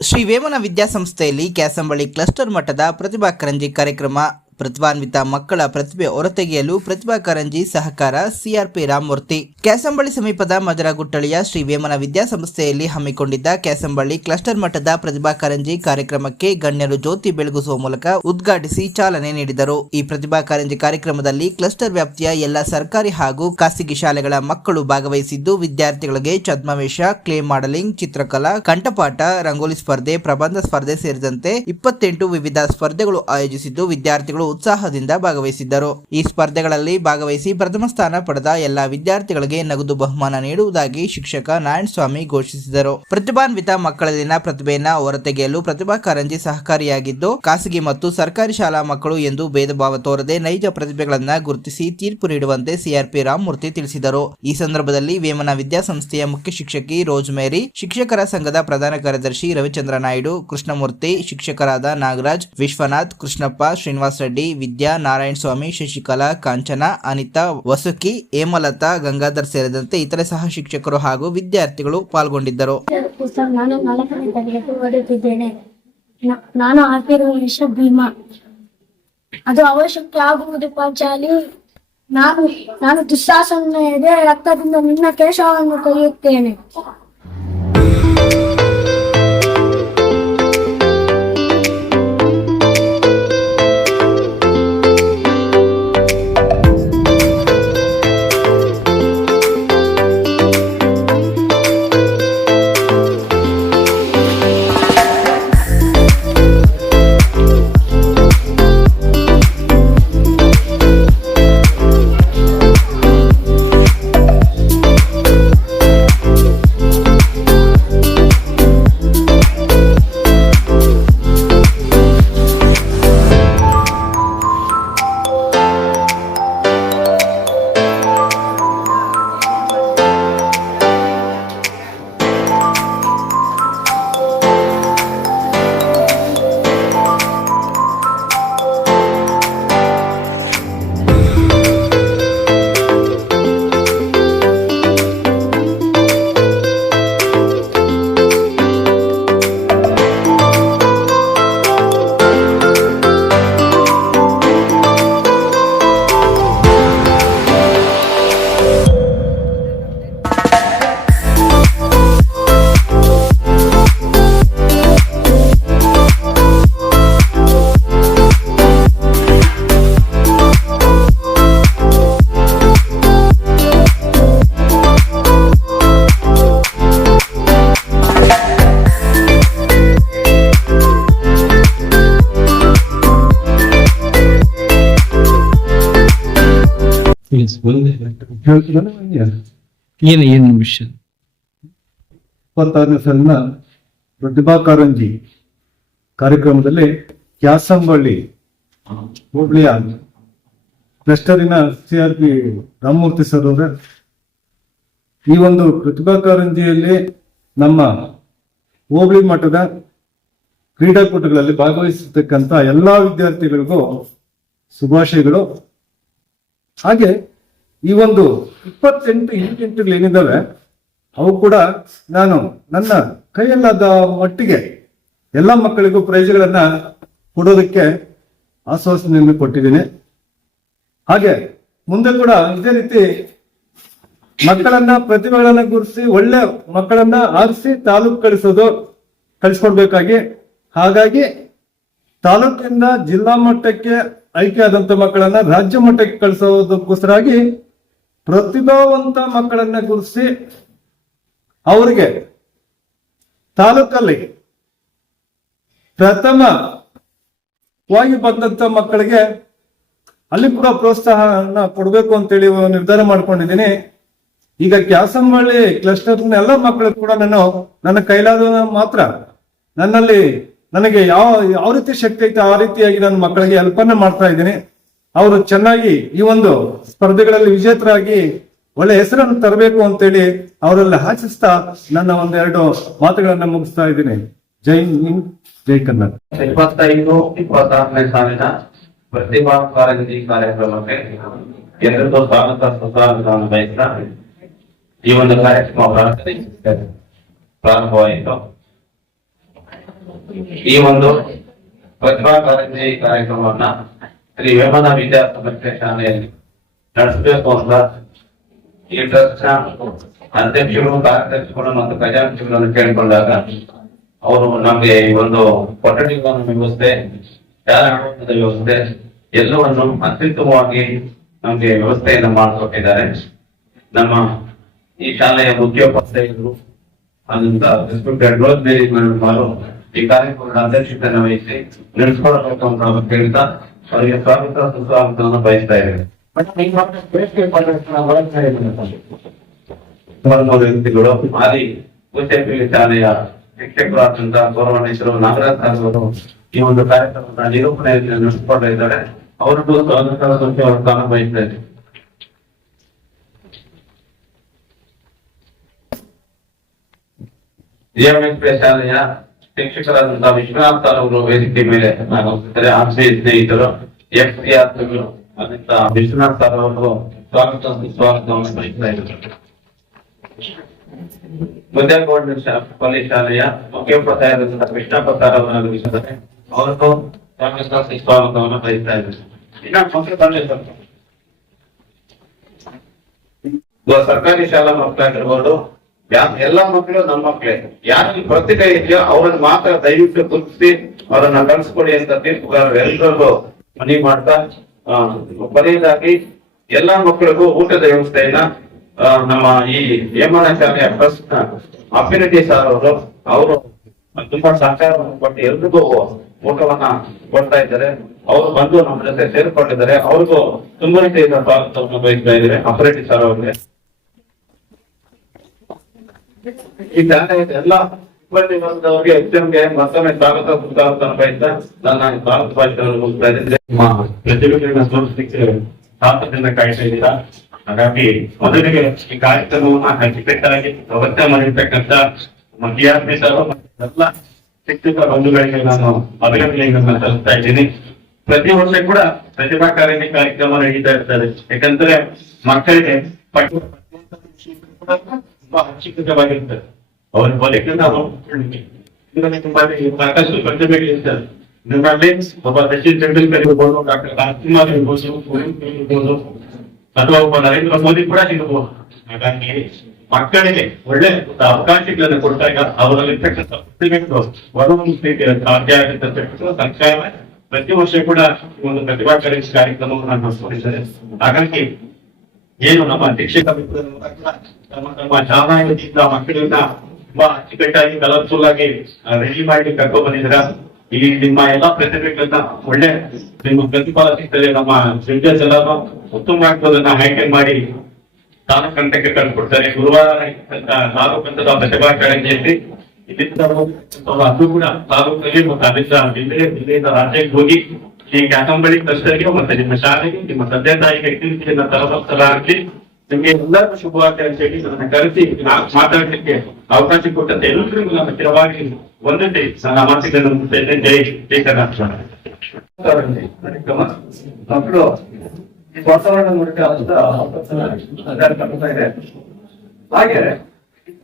ಶ್ರೀ ವೇಮನ ವಿದ್ಯಾಸಂಸ್ಥೆಯಲ್ಲಿ ಕ್ಯಾಸಂಬಳಿ ಕ್ಲಸ್ಟರ್ ಮಟ್ಟದ ಪ್ರತಿಭಾ ಕರಂಜಿ ಕಾರ್ಯಕ್ರಮ ಪ್ರತಿಭಾನ್ವಿತ ಮಕ್ಕಳ ಪ್ರತಿಭೆ ಹೊರತೆಗೆಯಲು ಪ್ರತಿಭಾ ಕಾರಂಜಿ ಸಹಕಾರ ಸಿಆರ್ಪಿ ರಾಮಮೂರ್ತಿ. ಕ್ಯಾಸಂಬಳ್ಳಿ ಸಮೀಪದ ಮಜರಗುಟ್ಟಳಿಯ ಶ್ರೀ ವೇಮನ ವಿದ್ಯಾಸಂಸ್ಥೆಯಲ್ಲಿ ಹಮ್ಮಿಕೊಂಡಿದ್ದ ಕ್ಯಾಸಂಬಳ್ಳಿ ಕ್ಲಸ್ಟರ್ ಮಟ್ಟದ ಪ್ರತಿಭಾ ಕಾರಂಜಿ ಕಾರ್ಯಕ್ರಮಕ್ಕೆ ಗಣ್ಯರು ಜ್ಯೋತಿ ಬೆಳಗಿಸುವ ಮೂಲಕ ಉದ್ಘಾಟಿಸಿ ಚಾಲನೆ ನೀಡಿದರು. ಈ ಪ್ರತಿಭಾ ಕಾರಂಜಿ ಕಾರ್ಯಕ್ರಮದಲ್ಲಿ ಕ್ಲಸ್ಟರ್ ವ್ಯಾಪ್ತಿಯ ಎಲ್ಲ ಸರ್ಕಾರಿ ಹಾಗೂ ಖಾಸಗಿ ಶಾಲೆಗಳ ಮಕ್ಕಳು ಭಾಗವಹಿಸಿದ್ದು, ವಿದ್ಯಾರ್ಥಿಗಳಿಗೆ ಛದ್ಮವೇಶ ಕ್ಲೇ ಮಾಡಲಿಂಗ್, ಚಿತ್ರಕಲಾ, ಕಂಠಪಾಠ, ರಂಗೋಲಿ ಸ್ಪರ್ಧೆ, ಪ್ರಬಂಧ ಸ್ಪರ್ಧೆ ಸೇರಿದಂತೆ ಇಪ್ಪತ್ತೆಂಟು ವಿವಿಧ ಸ್ಪರ್ಧೆಗಳು ಆಯೋಜಿಸಿದ್ದು, ವಿದ್ಯಾರ್ಥಿಗಳು ಉತ್ಸಾಹದಿಂದ ಭಾಗವಹಿಸಿದ್ದರು. ಈ ಸ್ಪರ್ಧೆಗಳಲ್ಲಿ ಭಾಗವಹಿಸಿ ಪ್ರಥಮ ಸ್ಥಾನ ಪಡೆದ ಎಲ್ಲಾ ವಿದ್ಯಾರ್ಥಿಗಳಿಗೆ ನಗದು ಬಹುಮಾನ ನೀಡುವುದಾಗಿ ಶಿಕ್ಷಕ ನಾರಾಯಣ ಸ್ವಾಮಿ ಘೋಷಿಸಿದರು. ಪ್ರತಿಭಾನ್ವಿತ ಮಕ್ಕಳಲ್ಲಿನ ಪ್ರತಿಭೆಯನ್ನ ಹೊರತೆಗೆಯಲು ಪ್ರತಿಭಾ ಕಾರಂಜಿ ಸಹಕಾರಿಯಾಗಿದ್ದು, ಖಾಸಗಿ ಮತ್ತು ಸರ್ಕಾರಿ ಶಾಲಾ ಮಕ್ಕಳು ಎಂದು ಭೇದ ಭಾವ ತೋರದೆ ನೈಜ ಪ್ರತಿಭೆಗಳನ್ನ ಗುರುತಿಸಿ ತೀರ್ಪು ನೀಡುವಂತೆ ಸಿಆರ್ಪಿ ರಾಮಮೂರ್ತಿ ತಿಳಿಸಿದರು. ಈ ಸಂದರ್ಭದಲ್ಲಿ ವೇಮನ ವಿದ್ಯಾಸಂಸ್ಥೆಯ ಮುಖ್ಯ ಶಿಕ್ಷಕಿ ರೋಜ್ ಮೇರಿ ಶಿಕ್ಷಕರ ಸಂಘದ ಪ್ರಧಾನ ಕಾರ್ಯದರ್ಶಿ ರವಿಚಂದ್ರ ನಾಯ್ಡು, ಕೃಷ್ಣಮೂರ್ತಿ, ಶಿಕ್ಷಕರಾದ ನಾಗರಾಜ್, ವಿಶ್ವನಾಥ್, ಕೃಷ್ಣಪ್ಪ, ಶ್ರೀನಿವಾಸ್ ರೆಡ್ಡಿ ವಿದ್ಯಾ ನಾರಾಯಣ ಸ್ವಾಮಿ, ಶಶಿಕಲಾ, ಕಾಂಚನ, ಅನಿತಾ, ವಸುಕಿ, ಹೇಮಲತಾ, ಗಂಗಾಧರ್ ಸೇರಿದಂತೆ ಇತರೆ ಸಹ ಶಿಕ್ಷಕರು ಹಾಗೂ ವಿದ್ಯಾರ್ಥಿಗಳು ಪಾಲ್ಗೊಂಡಿದ್ದರು. ನಾನು ನಾನು ಹಾಕಿರುವ ವಿಷ ಭೀಮಾ. ಅದು ಅವಶ್ಯಕ್ಕೆ ಆಗುವುದು ಪಾಂಚಾಲಿ. ನಾನು ನಾನು ಇದೆ ರಕ್ತದಿಂದ ನಿನ್ನ ಕೇಶವನ್ನು ಕೊಯ್ಯುತ್ತೇನೆ. ಒಂದೇ ಏನು ಏನು ವಿಷಯ ಇಪ್ಪತ್ತಾರನೇ ಸಾಲಿನ ಪ್ರತಿಭಾ ಕಾರಂಜಿ ಕಾರ್ಯಕ್ರಮದಲ್ಲಿ ಕ್ಯಾಸಂಬಳ್ಳಿ ಹುಬ್ಳಿಯ ಕ್ಲಸ್ಟರಿನ C R P Ramamurthy sir ಅವರ ಈ ಒಂದು ಪ್ರತಿಭಾ ಕಾರಂಜಿಯಲ್ಲಿ ನಮ್ಮ ಹೋಬಳಿ ಮಟ್ಟದ ಕ್ರೀಡಾಕೂಟಗಳಲ್ಲಿ ಭಾಗವಹಿಸತಕ್ಕಂತ ಎಲ್ಲಾ ವಿದ್ಯಾರ್ಥಿಗಳಿಗೂ ಶುಭಾಶಯಗಳು. ಹಾಗೆ ಈ ಒಂದು ಇಪ್ಪತ್ತೆಂಟು ಏನಿದ್ದಾವೆ, ಅವು ಕೂಡ ನಾನು ನನ್ನ ಕೈಯಲ್ಲಾದ ಮಟ್ಟಿಗೆ ಎಲ್ಲ ಮಕ್ಕಳಿಗೂ ಪ್ರೈಜ್ಗಳನ್ನ ಕೊಡೋದಕ್ಕೆ ಆಶ್ವಾಸನೆಯನ್ನು ಕೊಟ್ಟಿದ್ದೀನಿ. ಹಾಗೆ ಮುಂದೆ ಕೂಡ ಇದೇ ರೀತಿ ಮಕ್ಕಳನ್ನ, ಪ್ರತಿಭೆಗಳನ್ನ ಗುರುತಿಸಿ, ಒಳ್ಳೆ ಮಕ್ಕಳನ್ನ ಆರಿಸಿ ತಾಲೂಕು ಕಳಿಸೋದು ಕಳಿಸ್ಕೊಡ್ಬೇಕಾಗಿ. ಹಾಗಾಗಿ ತಾಲೂಕಿಂದ ಜಿಲ್ಲಾ ಮಟ್ಟಕ್ಕೆ ಆಯ್ಕೆ ಆದಂತ ಮಕ್ಕಳನ್ನ ರಾಜ್ಯ ಮಟ್ಟಕ್ಕೆ ಕಳಿಸೋದಕ್ಕೋಸ್ಕರಾಗಿ ಪ್ರತಿಭಾವಂತ ಮಕ್ಕಳನ್ನ ಗುರುತಿಸಿ ಅವರಿಗೆ ತಾಲೂಕಲ್ಲಿ ಪ್ರಥಮವಾಗಿ ಬಂದಂತ ಮಕ್ಕಳಿಗೆ ಅಲ್ಲಿ ಕೂಡ ಪ್ರೋತ್ಸಾಹನ ಕೊಡಬೇಕು ಅಂತೇಳಿ ನಿರ್ಧಾರ ಮಾಡ್ಕೊಂಡಿದ್ದೀನಿ. ಈಗ ಕ್ಯಾಸಂಬಳ್ಳಿ ಕ್ಲಸ್ಟರ್ ಎಲ್ಲ ಮಕ್ಕಳು ಕೂಡ ನಾನು ನನ್ನ ಕೈಲಾದ ಮಾತ್ರ. ನನ್ನಲ್ಲಿ ನನಗೆ ಯಾವ ಯಾವ ರೀತಿ ಶಕ್ತಿ ಐತೆ ಆ ರೀತಿಯಾಗಿ ನನ್ನ ಮಕ್ಕಳಿಗೆ ಹೆಲ್ಪನ್ನ ಮಾಡ್ತಾ ಇದ್ದೀನಿ. ಅವರು ಚೆನ್ನಾಗಿ ಈ ಒಂದು ಸ್ಪರ್ಧೆಗಳಲ್ಲಿ ವಿಜೇತರಾಗಿ ಒಳ್ಳೆ ಹೆಸರನ್ನು ತರಬೇಕು ಅಂತೇಳಿ ಅವರೆಲ್ಲ ಆಶಿಸ್ತಾ ನನ್ನ ಒಂದೆರಡು ಮಾತುಗಳನ್ನ ಮುಗಿಸ್ತಾ ಇದ್ದೀನಿ. ಜೈ ಹಿಂದ್, ಜೈ ಕನ್ನಡ. ಇಪ್ಪತ್ತೈದು, ಇಪ್ಪತ್ತಾರನೇ ಸಾಲಿನ ಪ್ರತಿಭಾ ಕಾರಂಜಿ ಕಾರ್ಯಕ್ರಮಕ್ಕೆ ಎಲ್ಲರಿಗೂ ಸ್ವಾಗತ ಸುಸ್ವಾಗತವನ್ನು ಬಯಸ್ತಾ ಈ ಒಂದು ಕಾರ್ಯಕ್ರಮ ಪ್ರಾರಂಭ- ಪ್ರಾರಂಭವಾಯಿತು. ಈ ಒಂದು ಪ್ರತಿಭಾ ಕಾರಂಜಿ ಕಾರ್ಯಕ್ರಮವನ್ನ ಶ್ರೀ ವೇಮನ ವಿದ್ಯಾರ್ಥಿ ಶಾಲೆಯಲ್ಲಿ ನಡೆಸಬೇಕು ಅಂತ ಅಧ್ಯಕ್ಷರು ಕಾರ್ಯದರ್ಶಿಗಳು ಮತ್ತು ಖಜಾಂಚಿಗಳನ್ನು ಕೇಳಿಕೊಂಡಾಗ ಅವರು ನಮಗೆ ಈ ಒಂದು ಕೊಠಡಿಗಳನ್ನು ವ್ಯವಸ್ಥೆ ಆಡಳಿತದ ವ್ಯವಸ್ಥೆ ಎಲ್ಲವನ್ನು ಅತ್ಯುತ್ತಮವಾಗಿ ನಮಗೆ ವ್ಯವಸ್ಥೆಯನ್ನು ಮಾಡಿಕೊಟ್ಟಿದ್ದಾರೆ. ನಮ್ಮ ಈ ಶಾಲೆಯ ಮುಖ್ಯೋಪಾಧ್ಯಾಯರು ಈ ಕಾರ್ಯಕ್ರಮದ ಅಧ್ಯಕ್ಷತೆಯನ್ನು ವಹಿಸಿ ನಡೆಸಿಕೊಳ್ಳಬೇಕು ಅಂತ ಹೇಳ್ತಾ ಅವರಿಗೆ ಸ್ವಾಗತ ಸುಸ್ವಾಗತವನ್ನು ಬಯಸ್ತಾ ವ್ಯಕ್ತಿಗಳು ಆದಿ ಉಚ್ಚಪಿ ಶಾಲೆಯ ಶಿಕ್ಷಕರಾದಂತ ಗೌರವಣೇಶ್ವರು ನಾಗರಾಜ್ ಸರ್ ಅವರು ಈ ಒಂದು ಕಾರ್ಯಕ್ರಮದ ನಿರೂಪಣೆಯಲ್ಲಿ ನಡೆಸಿಕೊಳ್ತಾ ಇದ್ದಾರೆ ಅವರಿಗೂ ಸ್ವಾಗತ ಸುಸ್ವಾಗತವನ್ನು ಬಯಸ್ತಾ ಇದ್ದೇವೆ. ಜಿಎಂಎಸ್ ಶಾಲೆಯ ಶಿಕ್ಷಕರಾದಂತಹ ವಿಶ್ವನಾಥ್ ಅವರು ವೇದಿಕೆ ಮೇಲೆ ಆಗಮಿಸಿದ್ದಾರೆ ಆತ್ಮೀಯ ಸ್ನೇಹಿತರು ಎಫ್ ಸಿ ಆರ್ಥಗಳು ಆದಂತ ವಿಶ್ವನಾಥ್ ಸರ್ ಅವರು ಸ್ವಾಗತ, ಸ್ವಾಗತವನ್ನು ಬಯಸ್ತಾ ಇದ್ದಾರೆ ಮುದ್ಯಾಗೌಡ ಪಲ್ಲಿ ಶಾಲೆಯ ಮುಖ್ಯೋಪಾಧ್ಯಾಯರಾದಂತಹ ಕೃಷ್ಣಪ್ಪ ಸರ್ ಅವರು ಆಗಮಿಸಿದ್ದಾರೆ. ಅವರಿಗೂ ಸ್ವಾಗತ, ಸ್ವಾಗತವನ್ನು ಬಯಸ್ತಾ ಇದ್ದಾರೆ. ಸರ್ಕಾರಿ ಶಾಲಾ ಮಕ್ಕಳಾಗಿರ್ಬೋದು ಎಲ್ಲಾ ಮಕ್ಕಳು ನಮ್ಮ ಮಕ್ಕಳೇ. ಯಾರಿಗೆ ಪ್ರತಿಭೆ ಇದೆಯೋ ಅವ್ರನ್ನ ಮಾತ್ರ ದಯವಿಟ್ಟು ಗುರುತಿಸಿ ಅವರನ್ನ ಕಳಿಸ್ಕೊಡಿ ಅಂತ ತೀರ್ಪುಗಾರರು ಎಲ್ಲರಿಗೂ ಮನವಿ ಮಾಡ್ತಾ ಕೊನೆಯದಾಗಿ ಎಲ್ಲಾ ಮಕ್ಕಳಿಗೂ ಊಟದ ವ್ಯವಸ್ಥೆಯನ್ನ ನಮ್ಮ ಈ ಹೇಮನ ಶಾಲೆಯ ಟ್ರಸ್ಟ್ ಅಫಿನಿಟಿ ಸರ್ ಅವರು ಅವರು ತುಂಬಾ ಸಹಕಾರವನ್ನು ಕೊಟ್ಟು ಎಲ್ರಿಗೂ ಊಟವನ್ನ ಕೊಡ್ತಾ ಇದ್ದಾರೆ. ಅವರು ಬಂದು ನಮ್ಮ ಜೊತೆ ಸೇರ್ಕೊಂಡಿದ್ದಾರೆ. ಅವ್ರಿಗೂ ತುಂಬಾ ಸ್ವಾಗತವನ್ನು ಬಯಸ್ತಾ ಇದ್ದಾರೆ ಅಪರೇಟಿ ಸರ್ ಅವರಿಗೆ. ಈ ಶಾಲೆಯ ಎಲ್ಲ ಸಿಬ್ಬಂದಿ ವರ್ಗದವರಿಗೆ ಎಕ್ಸಾಮ್ಗೆ ಮತ್ತೊಮ್ಮೆ ಸ್ವಾಗತ ಸುಸ್ವಾಗತ ಬಯಸ್ತಾ ನನ್ನ ನಿಮ್ಮ ಪ್ರತಿಭೆಗಳನ್ನ ತೋರಿಸಲಿಕ್ಕೆ ತಾಪದಿಂದ ಕಾಯ್ತಾ ಇದ್ದೀರಾ? ಹಾಗಾಗಿ ಮೊದಲಿಗೆ ಈ ಕಾರ್ಯಕ್ರಮವನ್ನ ಅಚ್ಚುಕಟ್ಟಾಗಿ ವ್ಯವಸ್ಥೆ ಮಾಡಿರ್ತಕ್ಕಂಥ ವಿದ್ಯಾರ್ಥಿಗಳು ಎಲ್ಲ ಶಿಕ್ಷಕ ಬಂಧುಗಳಿಗೆ ನಾನು ಅಭಿನಂದನೆಗಳನ್ನ ಸಲ್ಲಿಸ್ತಾ ಇದ್ದೀನಿ. ಪ್ರತಿ ವರ್ಷ ಕೂಡ ಪ್ರತಿಭಾ ಕಾರಂಜಿ ಕಾರ್ಯಕ್ರಮ ನಡೀತಾ ಇರ್ತದೆ. ಯಾಕಂದ್ರೆ ಮಕ್ಕಳಿಗೆ ತುಂಬಾ ಅಚ್ಚುಕಟ್ಟವಾಗಿರ್ತದೆ ಅವರ ಬದುಕಿನ ನಾವು ಇದರಲ್ಲಿ ತುಂಬಾ ಸಾಕಷ್ಟು ಪ್ರತಿಭೆಗಳಿರ್ತದೆ ನಿಮ್ಮಲ್ಲಿ ಒಬ್ಬ ಸಚಿನ್ ತೆಂಡೂಲ್ಕರ್ ಇರ್ಬೋದು ಡಾಕ್ಟರ್ ರಾಜ್ಕುಮಾರ್ ಇರ್ಬೋದು ಇರ್ಬೋದು, ಅಥವಾ ಒಬ್ಬ ನರೇಂದ್ರ ಮೋದಿ ಕೂಡ ಇರ್ಬೋದು. ಹಾಗಾಗಿ ಮಕ್ಕಳಿಗೆ ಒಳ್ಳೆ ಅವಕಾಶಗಳನ್ನು ಕೊಟ್ಟಾಗ ಅವರಲ್ಲಿರ್ತಕ್ಕಂಥ ಸಾಧ್ಯ ಆಗುತ್ತೆ ಸರ್ಕಾರ ಪ್ರತಿ ವರ್ಷ ಕೂಡ ಒಂದು ಪ್ರತಿಭಾ ಕಾರ್ಯಕ್ರಮವನ್ನು ಹಾಗಾಗಿ ಏನು ನಮ್ಮ ಶಿಕ್ಷಕ ಮಿತ್ರರ ನಮ್ಮ ನಮ್ಮ ಶಾಲಾಯುವತಿಯಿಂದ ಮಕ್ಕಳನ್ನ ತುಂಬಾ ಅಚ್ಚುಕಟ್ಟಾಗಿ ಕಲರ್ಫುಲ್ ಆಗಿ ರೆಡಿ ಮಾಡಿ ಕರ್ಕೊ ಬಂದಿದ್ರ ಇಲ್ಲಿ ನಿಮ್ಮ ಎಲ್ಲಾ ಪ್ರತಿಭೆಗಳನ್ನ ಒಳ್ಳೆ ನಿಮ್ಮ ಪ್ರತಿಫಲ ಸಿಗ್ತದೆ ನಮ್ಮ ವಿದ್ಯಾರ್ಥಿ ಎಲ್ಲಾನು ಉತ್ತಮವಾಗ್ತದನ್ನ ಹ್ಯಾಂಡಲ್ ಮಾಡಿ ತಾಲೂಕು ಹಂತಕ್ಕೆ ಕಳ್ಕೊಡ್ತಾರೆ ಗುರುವಾರ ತಾಲೂಕು ಪ್ರತಿಭಾ ಕಾರಂಜಿಯಲ್ಲಿ ಇಲ್ಲಿಂದ ಅದು ಕೂಡ ತಾಲೂಕಲ್ಲಿ ಮತ್ತು ಅಲ್ಲಿಂದ ಜಿಲ್ಲೆ ಜಿಲ್ಲೆಯಿಂದ ರಾಜ್ಯಕ್ಕೆ ಹೋಗಿ ಈ ಕ್ಯಾಸಂಬಳಿ ಕ್ಲಸ್ಟರ್ಗೆ ಮತ್ತೆ ನಿಮ್ಮ ಶಾಲೆಗೆ ನಿಮ್ಮ ತಂದೆ ತಾಯಿಗೆ ಅತಿಥಿಯನ್ನ ತರಬರ್ತರಾಗ್ಲಿ ನಿಮ್ಗೆ ಎಲ್ಲರಿಗೂ ಶುಭವಾಗ್ತದೆ ಅಂತ ಹೇಳಿ ನನ್ನ ಕರೆಸಿ ಮಾತಾಡ್ಲಿಕ್ಕೆ ಅವಕಾಶ ಕೊಟ್ಟಂತೆ ಎಲ್ಲರಿಗೂ ನನ್ನ ಸ್ಥಿರವಾಗಿ ಒಂದೇ ನನ್ನ ಮಾತುಗಳನ್ನು ಮುಗಿಸ್ತೇನೆ. ಜೈ ಜೈ ಕರ್ನಾಟಕ ಕಾರ್ಯಕ್ರಮ. ಮಕ್ಕಳು ಈ ವಾತಾವರಣ ಇದೆ ಹಾಗೆ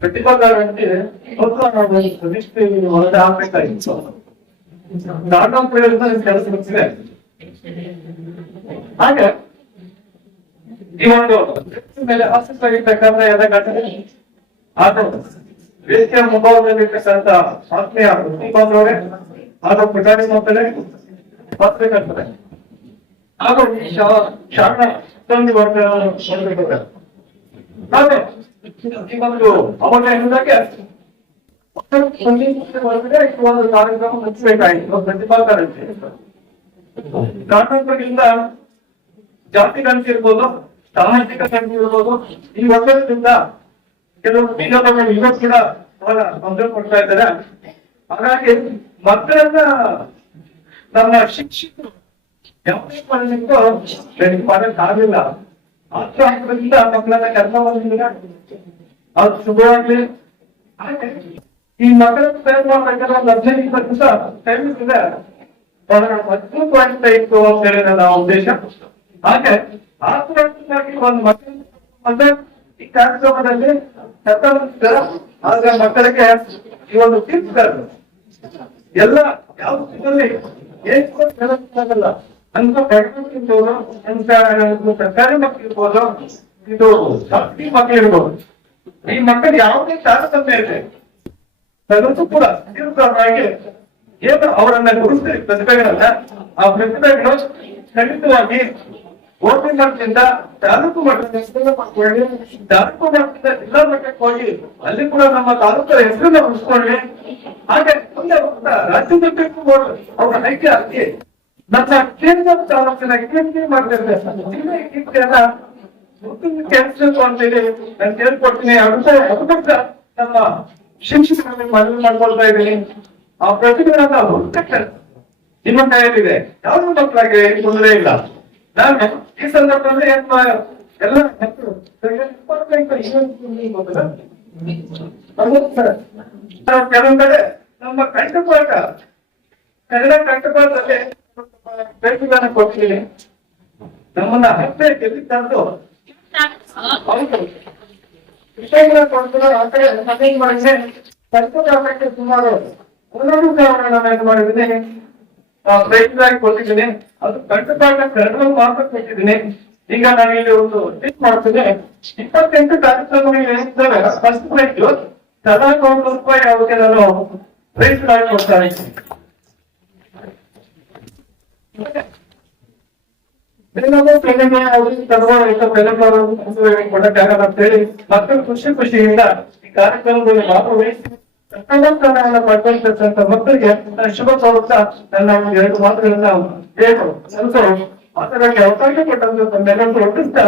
ಪ್ರತಿಭಾ ನಾವು ಪ್ರತಿಷ್ಠೆ ಹೊರಗೆ ಹಾಕ್ಬೇಕಾಗಿತ್ತು ನಾಟಕ ಕೆಲಸ ಬರ್ತಿದೆ ಹಾಗೆ ಈ ಒಂದು ಮೇಲೆ ಆಸಕ್ತರಾಗಿರ್ತಕ್ಕಂಥ ಎಲ್ಲ ಘಟನೆ? ಅದು ವೇದಿಕೆಯ ಮುಂಭಾಗದಲ್ಲಿರ್ತಕ್ಕಂಥ ಆತ್ಮೀಯ ಕುಟುಂಬದವರೇ ಹಾಗೂ ಪುಟಾಣಿ ಮಕ್ಕಳೇ ಪತ್ರಕರ್ತರೆ ಹಾಗೂ ಈ ಶಾ- ಶಾಲಾ ಸಿಬ್ಬಂದಿ ವರ್ಗ. ಹಾಗೆ ಈ ಒಂದು ಅವಕಾಶಕ್ಕೆ ಮಕ್ಕಳು ಒಂದು ಜಾತಿ ಇರ್ಬೋದು, ಸಾಮಾಜಿಕ ಇರ್ಬೋದು, ಈ ವರ್ಗದಿಂದ ಕೆಲವು ವಿನೋದಗಳು ಕೂಡ ಅವರ ತೊಂದರೆ ಕೊಡ್ತಾ ಇದ್ದಾರೆ. ಹಾಗಾಗಿ ಮಕ್ಕಳನ್ನ ನಮ್ಮ ಶಿಕ್ಷಕರು ಯಾವುದೇ ಕಾರಣಕ್ಕೂ ಬೆಳಗ್ಗೆ ಮಾಡಕ್ ಮಾತ್ರ ಆತ್ಮಹತ್ಯದಿಂದ ಮಕ್ಕಳನ್ನ ಕರ್ಕೊಂಡ್ಬಂದಿಲ್ಲ ಅದು ಶುಭವಾಗ್ಲಿ ಈ ಮಕ್ಕಳ ಪ್ರಯತ್ನ ಮಾಡ್ಬೇಕಾದ್ರೆ ಒಂದು ಹದಿನೈದು ದಿವಸ ಟೈಮ್ ಇದೆ ಬಹಳ ಅದ್ಭುತವಾಗ್ತಾ ಇತ್ತು ಅಂತ ಹೇಳಿ ಉದ್ದೇಶ. ಹಾಗೆ ಒಂದು ಮಕ್ಕಳ ಅಂದ್ರೆ ಈ ಕಾರ್ಯಕ್ರಮದಲ್ಲಿ ಆದ್ರೆ ಮಕ್ಕಳಿಗೆ ಈ ಒಂದು ಟಿಪ್ಸ್ ಎಲ್ಲ ಯಾವ ಸ್ಥಿತಿಯಲ್ಲಿ ಏನ್ ಹೇಳಕ್ಕಾಗಲ್ಲ ಅಂತ ಇರ್ಬೋದು ಅಂತ ಸರ್ಕಾರಿ ಮಕ್ಕಳು ಇರ್ಬೋದು. ಇದು ಖಾಸಗಿ ಮಕ್ಕಳು ಇರ್ಬೋದು ಈ ಮಕ್ಕಳು ಯಾವುದೇ ತಾರತಮ್ಯ ಇದೆ ಅದಕ್ಕೂ ಕೂಡ ದೀರ್ಘವಾಗಿ ಏನು ಅವರನ್ನ ಗುರುತಿಸಿ ಪ್ರತಿಭೆಗಳನ್ನ ಆ ಪ್ರತಿಭೆಗಳು ಖಂಡಿತವಾಗಿ ಹೋಬಳಿ ಮಟ್ಟದಿಂದ ತಾಲೂಕು ಮಟ್ಟದಿಂದ ಮಾಡ್ಕೊಳ್ಳಿ ತಾಲೂಕು ಮಟ್ಟದಿಂದ ಜಿಲ್ಲಾ ಮಟ್ಟಕ್ಕೆ ಹೋಗಿ ಅಲ್ಲಿ ಕೂಡ ನಮ್ಮ ತಾಲೂಕು ಹೆಸರನ್ನ ಉಳಿಸ್ಕೊಳ್ಳಿ ಹಾಗೆ ಮುಂದೆ ಹೋಗ್ತಾ ರಾಜ್ಯ ಮಟ್ಟಕ್ಕೂ ಹೋಗಿ ಅವರ ಐಕ್ಯ ಆಗಿ ನನ್ನ ಕೇಂದ್ರ ತಾಲೂಕಿನ ಇತಿಹಾಸ ಮಾಡ್ತಿರ್ತಾರೆ ಕೆಲಸ ಅಂತೇಳಿ ನಾನು ಕೇಳ್ಕೊಡ್ತೀನಿ. ಅಂತ ನಮ್ಮ ಶಿಕ್ಷಕರಲ್ಲಿ ಮನವಿ ಮಾಡ್ಕೊಳ್ತಾ ಇದ್ದೀನಿ ಆ ಪ್ರತಿಭೆ ನಿಮ್ಮ ಕೈಯಲ್ಲಿದೆ ಯಾವ್ದು ಮಕ್ಕಳಿಗೆ ತೊಂದರೆ ಇಲ್ಲ ನಾನು ಈ ಸಂದರ್ಭದಲ್ಲಿ ಎಲ್ಲ ಕೆಲವೊಂದ್ ಕಡೆ ನಮ್ಮ ಕಂಠಪಾಠ ಕನ್ನಡ ಕಂಠಪಾಠದಲ್ಲಿ ಪ್ರತಿಭೆಗಳನ್ನ ಕೊಟ್ಟಿದ್ದೀನಿ ನಮ್ಮನ್ನ ಹತ್ತೆ ತಂದು ಹೌದು ವಿಷಯಗಳ ಕೊಡ್ತಾರೆ ಆ ಕಡೆ ಮನೆಗೆ ಮಾಡಿದ್ರೆ ಸಂತೋಷಕ್ಕೆ ಸುಮಾರು ಒಂದೊಂದು ಕಾರಣಗಳನ್ನ ಇದು ಮಾಡಿದ್ದೀನಿ. ಪ್ರಯತ್ನವಾಗಿ ಕೊಟ್ಟಿದ್ದೀನಿ ಅದು ಕಂಠಪಾಠ ಕನ್ನಡ ಮಾತ್ರ ಕೊಟ್ಟಿದ್ದೀನಿ. ಈಗ ನಾನು ಇಲ್ಲಿ ಒಂದು ಟಿಪ್ ಮಾಡ್ತೀನಿ ಇಪ್ಪತ್ತೆಂಟು ಕಾರ್ಯಕ್ರಮಗಳು ಏನಿದ್ದಾವೆ? ಫಸ್ಟ್ ಪ್ರೈಸ್ ಸದಾ ನೂರು ರೂಪಾಯಿ ಅವಕ್ಕೆ ನಾನು ಪ್ರೈಸ್ ಆಗಿ ಕೊಡ್ತಾ ಇದ್ದೀನಿ. ಬೆಳಗ್ಗೆ ಅವ್ರಿಗೆ ತಗೊಳ್ಳೋ ಬೆಲೆ ಕೊಡಕ್ಕಾಗಲ್ಲ ಅಂತ ಖುಷಿ ಖುಷಿಯಿಂದ ಈ ಕಾರ್ಯಕ್ರಮದಲ್ಲಿ ಭಾಗವಹಿಸಿ ಪಡ್ಕೊಂತ ಮಕ್ಕಳಿಗೆ ಶುಭ ಕೋರುತ್ತಾ ನನ್ನ ಒಂದು ಎರಡು ಮಾತುಗಳನ್ನ ಬೇಕು ಅವಕಾಶ ಕೊಟ್ಟಂತ ಒಪ್ಪಿಸ್ತಾ